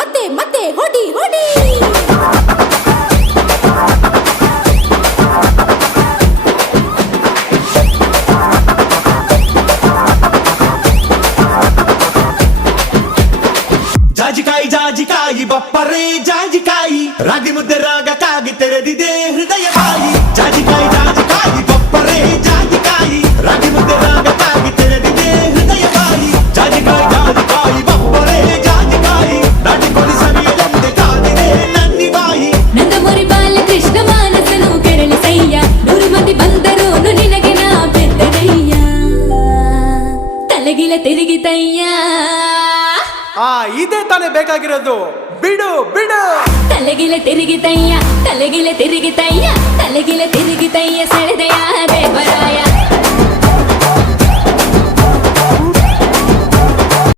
ಮತ್ತೆ ಮತ್ತೆ ಹೊಡಿ ಹೊಡಿ ಜಾಜಿಕಾಯಿ ಬಪ್ಪರೇ ಜಾಜಿಕಾಯಿ ರಾಗಿ ಮುದ್ದೆ ರಾಗಕ್ಕಾಗಿ ತೆರೆದಿದೆ ಹೃದಯ ಬಾಯಿ ಜಾಜಿಕಾಯಿ ಬಪ್ಪರೇ ಜಾಜಿಕಾಯಿ ರಾಗಿ ಮುದ್ದೆ ರಾಗಕ್ಕಾಗಿ ತೆರೆದಿದೆ ಹೃದಯ ಬಾಯಿ ಜಾಜಿಕಾಯಿ ಬಪ್ಪರೇ ಜಾಜಿಕಾಯಿ ನಾಟಿ ಕೊಡಿ ಸವಿಯಲೆಂದೆ ಕಾದಿದೆ ನನ್ನಿ ಬಾಯಿ ನಂದಮುರಿ ಬಾಲಕೃಷ್ಣ ಮಾನಸನು ಕೆರಳಿಸಯ್ಯ 100 ಮಂದಿ ಬಂದರು ನಿನಗೆ ನಾ ಬೆದ್ದರಯ್ಯ ತಲೆಗಿಲ ತಿರುಗಿತಯ್ಯ ಇದೇ ತಾನೇ ಬೇಕಾಗಿರೋದು ಬಿಡು ಬಿಡು ತಲೆಗಿಲ ತಿರುಗಿತಯ್ಯ ತಲೆಗಿಲ ತಿರುಗಿತಯ್ಯ ತಲೆಗಿಲ ತಿರುಗಿತಯ್ಯ ಸೆಳೆದೆಯ ದೇವರಾಯ